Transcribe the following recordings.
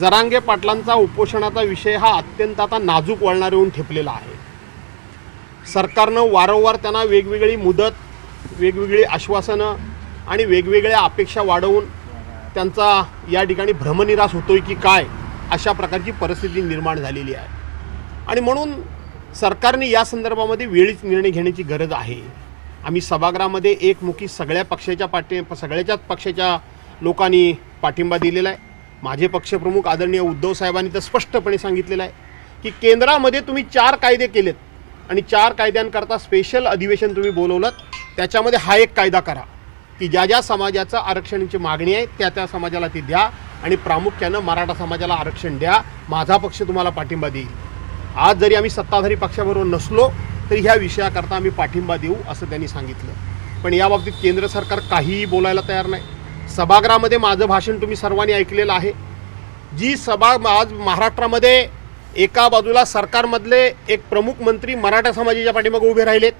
जरांगे पाटलांचा उपोषणाचा विषय हा अत्यंत आता नाजूक वळणार येऊन ठेपलेला आहे. सरकारनं वारंवार त्यांना वेगवेगळी मुदत वेगवेगळी आश्वासनं आणि वेगवेगळ्या अपेक्षा वाढवून त्यांचा या ठिकाणी भ्रमनिरास होतोय की काय अशा प्रकारची परिस्थिती निर्माण झालेली आहे. आणि म्हणून सरकारने या संदर्भामध्ये वेळीच निर्णय घेण्याची गरज आहे. आम्ही सभागृहामध्ये एकमुखी सगळ्या पक्षाच्या पाठी सगळ्याच्याच पक्षाच्या लोकांनी पाठिंबा दिलेला आहे. माझे पक्षप्रमुख आदरणीय उद्धव साहेबांनी तर स्पष्टपणे सांगितलेलं आहे की केंद्रामध्ये तुम्ही चार कायदे केलेत आणि चार कायद्यांकरता स्पेशल अधिवेशन तुम्ही बोलवलं त्याच्यामध्ये हा एक कायदा करा की ज्या ज्या समाजाचं आरक्षणाची मागणी आहे त्या त्या समाजाला ती द्या आणि प्रामुख्यानं मराठा समाजाला आरक्षण द्या. माझा पक्ष तुम्हाला पाठिंबा देईल. आज जरी आम्ही सत्ताधारी पक्षाबरोबर नसलो तरी ह्या विषयाकरता आम्ही पाठिंबा देऊ असं त्यांनी सांगितलं. पण याबाबतीत केंद्र सरकार काहीही बोलायला तयार नाही. सभागृहामध्ये माझं भाषण तुम्ही सर्वांनी ऐकलेलं आहे. जी सभा आज महाराष्ट्रामध्ये एका बाजूला सरकारमधले एक प्रमुख मंत्री मराठा समाजाच्या पाठीमागे उभे राहिलेत.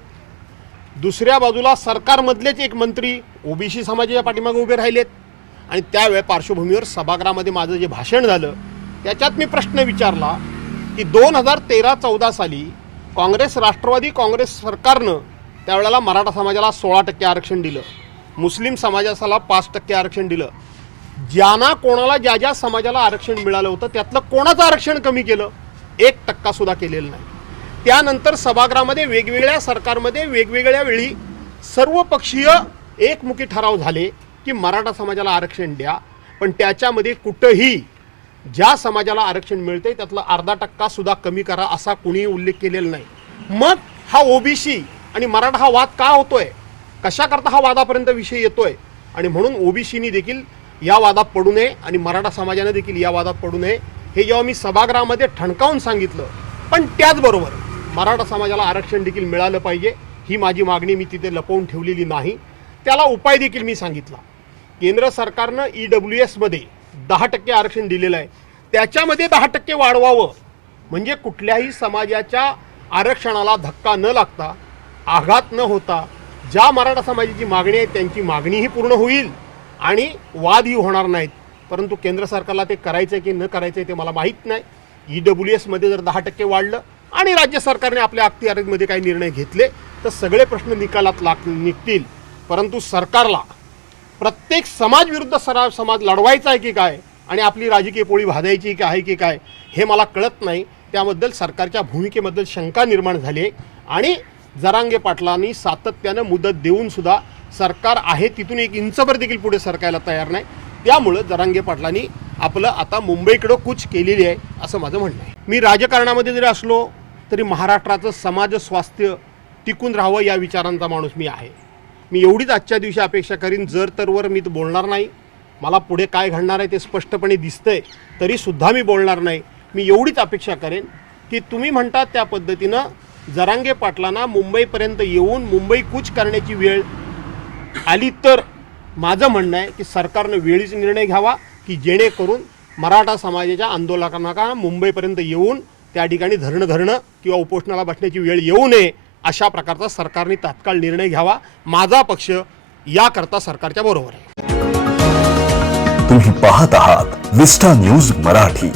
दुसऱ्या बाजूला सरकारमधलेच एक मंत्री ओबीसी समाजाच्या पाठीमागे उभे राहिलेत. आणि त्यावेळे पार्श्वभूमीवर सभागृहामध्ये माझं जे भाषण झालं त्याच्यात मी प्रश्न विचारला की दोन हजार तेरा चौदा साली काँग्रेस राष्ट्रवादी काँग्रेस सरकारनं त्यावेळेला मराठा समाजाला सोळा टक्के आरक्षण दिलं. मुस्लिम समाजाला पाच टक्के आरक्षण दिलं. ज्यांना कोणाला ज्या ज्या समाजाला आरक्षण मिळालं होतं त्यातलं कोणाचं आरक्षण कमी केलं एक टक्कासुद्धा केलेलं नाही. त्यानंतर सभागृहामध्ये वेगवेगळ्या सरकारमध्ये वेगवेगळ्या वेळी सर्व पक्षीय एकमुखी ठराव झाले की मराठा समाजाला आरक्षण द्या पण त्याच्यामध्ये कुठंही ज्या समाजाला आरक्षण मिळते त्यातलं अर्धा टक्कासुद्धा कमी करा असा कुणीही उल्लेख केलेला नाही. मग हा ओबीसी आणि मराठा हा वाद का होतोय? कशाकरता हा वादापर्यंत विषय येतोय? आणि म्हणून ओबीसीनी देखील या वादात पडू नये आणि मराठा समाजाने देखील या वादात पडू नये हे जेव्हा मी सभागृहामध्ये ठणकावून सांगितलं पण त्याचबरोबर मराठा समाजाला आरक्षण देखील मिळालं पाहिजे ही माझी मागणी मी तिथे लपवून ठेवलेली नाही. त्याला उपाय देखील मी सांगितला. केंद्र सरकारनं ई डब्ल्यू एसमध्ये दहा टक्के आरक्षण दिलेलं आहे. त्याच्यामध्ये दहा टक्के वाढवावं म्हणजे कुठल्याही समाजाच्या आरक्षणाला धक्का न लागता आघात न होता ज्या मराठा समाजाची मागणी आहे त्यांची मागणीही पूर्ण होईल आणि वादही होणार नाहीत. परंतु केंद्र सरकारला ते करायचं आहे की न करायचं आहे ते मला माहीत नाही. ई डब्ल्यू एसमध्ये जर दहा टक्के वाढलं आणि राज्य सरकारने आपल्या अखत्यारीमध्ये काही निर्णय घेतले तर सगळे प्रश्न निकालात लाग निघतील. परंतु सरकारला प्रत्येक समाजविरुद्ध सरा समाज लढवायचा आहे की काय? आणि आपली राजकीय पोळी भाजायची की आहे की काय? हे मला कळत नाही. त्याबद्दल सरकारच्या भूमिकेबद्दल शंका निर्माण झाली आहे. आणि जरांगे पाटलांनी सातत्यानं मुदत देऊन सुद्धा सरकार आहे तिथून एक इंचभर देखील पुढे सरकायला तयार नाही. त्यामुळं जरांगे पाटलांनी आपलं आता मुंबईकडं कूच केलेली आहे असं माझं म्हणणं आहे. मी राजकारणामध्ये जरी असलो तरी महाराष्ट्राचं समाज स्वास्थ्य टिकून राहावं या विचारांचा माणूस मी आहे. मी एवढीच आजच्या दिवशी अपेक्षा करीन जर तरवर मी बोलणार नाही मला पुढे काय घडणार आहे ते स्पष्टपणे दिसतंय तरीसुद्धा मी बोलणार नाही. मी एवढीच अपेक्षा करेन की तुम्ही म्हणतात त्या पद्धतीनं जरांगे पाटलांना मुंबईपर्यंत येऊन मुंबई कूच करण्याची वेळ आली तर माझं म्हणणं आहे की सरकारनं वेळीच निर्णय घ्यावा की जेणेकरून मराठा समाजाच्या आंदोलकांना मुंबईपर्यंत येऊन त्या ठिकाणी धरणं धरणं किंवा उपोषणाला बसण्याची वेळ येऊ नये अशा प्रकारचा सरकारने तात्काळ निर्णय घ्यावा. माझा पक्ष याकरता सरकारच्या बरोबर आहे. तुम्ही पाहत आहात विस्टा न्यूज मराठी.